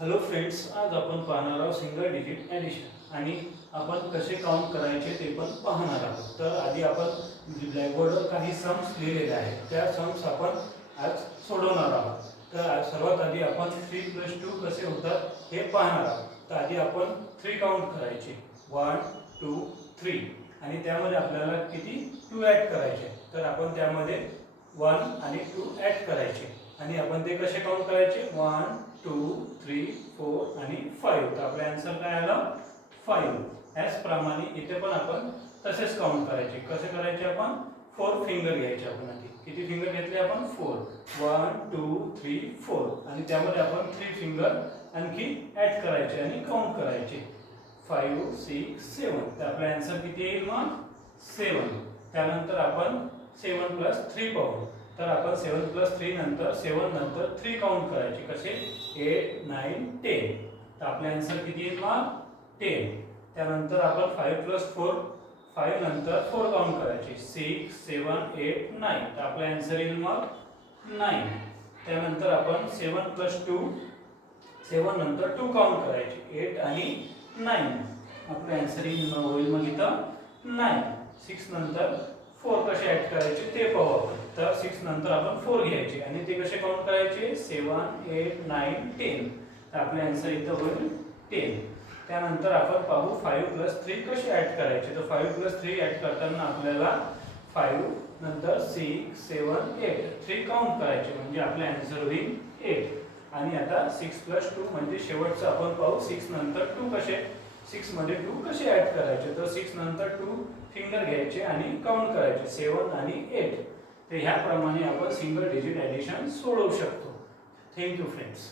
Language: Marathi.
हॅलो फ्रेंड्स, आज आपण पाहणार आहोत सिंगल डिजिट ॲडिशन आणि आपण कसे काउंट करायचे ते पण पाहणार आहोत। तर आधी आपण ब्लॅकबोर्डवर काही सम्स लिहिलेले आहेत, त्या सम्स आपण आज सोडवणार आहोत। तर सर्वात आधी आपण 3 + 2 कसे होतात हे पाहणार आहोत। तर आधी आपण 3 काउंट करायचे, 1 2 3 आणि त्यामध्ये आपल्याला किती 2 ॲड करायचे। तर आपण त्यामध्ये 1 आणि 2 ॲड करायचे आणि आपण ते कसे काउंट करायचे 1 2 3 4 आणि 5। तर आपला आन्सर काय आला 5। त्याचप्रमाणे इथे पण आपण तसेच काउंट करायचे। कसे करायचे आपण 4 फिंगर घ्यायचे। आपण आधी किती फिंगर घेतले आपण 4 1 2 3 4 आणि त्यामध्ये आपण 3 फिंगर आणखी ॲड करायचे आणि काउंट करायचे 5 6 7। तर आपला आन्सर किती येईल मग 7। त्यानंतर आपण 7 + 3 पाहू। तर आपण 7 + 3 नंतर 7 नंतर 3 काउंट करायचे कसे 8 9 10। तर आपला आन्सर किती येईल मग 10। त्यानंतर आपण 5 + 4 5 नंतर 4 काउंट करायचे 6 7 8 9। तर आपला आन्सर येईल मग 9। त्यानंतर आपण 7 + 2 7 नंतर 2 काउंट करायचे 8 आणि 9। आपला आन्सर येईल होईल मग इथं 9। 6 नंतर 4 कसे ॲड करायचे ते पाहू आपण। तर 6 नंतर आपण 4 घ्यायचे आणि ते कसे काउंट करायचे 7 8 9 10। तर आपले आन्सर इथं होईल 10। त्यानंतर आपण पाहू 5 + 3 कसे ॲड करायचे। तर 5 + 3 ॲड करताना आपल्याला 5 नंतर 6 7 8 3 काउंट करायचे म्हणजे आपले आन्सर होईल 8। आणि आता 6 + 2 म्हणजे शेवटचं आपण पाहू 6 नंतर 2 कसे 6 मध्ये 2 कसे ॲड करायचे। तर 6 नंतर 2 फिंगर घ्यायचे आणि काउंट करायचे 7 आणि 8। तर ह्याप्रमाणे आपण सिंगल डिजिट ॲडिशन सोडवू शकतो। Thank you friends.